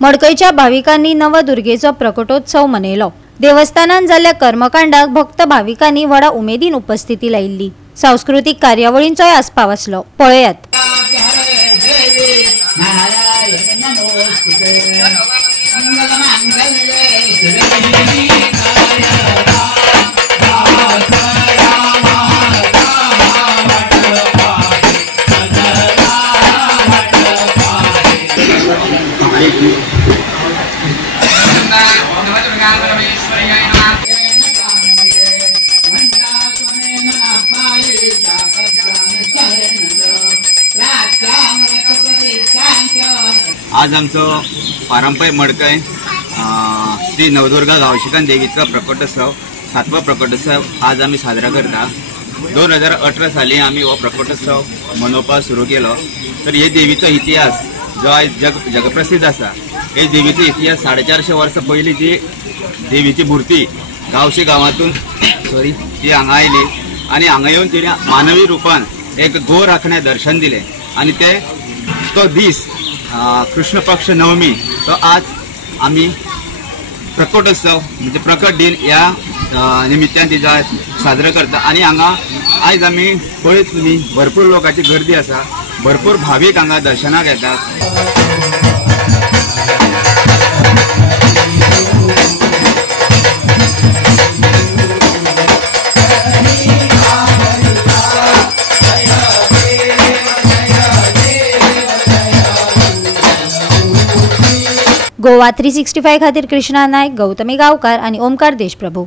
मडकयच्या भाविकांनी नवदुर्गेचो प्रकटोत्सव मनयलो। देवस्थानान जाल्ल्या कर्मकांडाक भक्त भाविकांनी व्हडा उमेदीन उपस्थिती लायिल्ली। सांस्कृतिक कार्यावळींचोय आस्पाव आसलो। पळयात। आज आमचो पारंपरिक मडकय श्री नवदुर्गा गावशिकान देवीचा प्रकटोत्सव 7वा प्रकटोत्सव आज आम्ही साजरा करता। 2018 साली आम्ही हो प्रकटोत्सव मनोवपाक सुरू केलो। तर हे देवीचो इतिहास जो आज जगप्रसिद्ध आसा। हे देवीचो इतिहास 450 वर्सां पयलीं जी देवीची मूर्ती गावशी गावातून ती हांगा आयली आणि हांगा येवन तिणे मानवी रूपान एक गो राखण्या दर्शन दिले आणि तो दीस कृष्ण पक्ष नवमी तो आज आम्ही प्रकटोत्सव म्हणजे प्रकट दिन या निमित्तान तिचा साजरा करता। आणि हांगा आज आम्ही पळयत तुमी भरपूर लोकांची गर्दी आसा, भरपूर भाविक हांगा दर्शनाक येतात। गोवा 365 खातीर कृष्णा नायक, गौतमी गावकार आणि ओमकार देशप्रभू।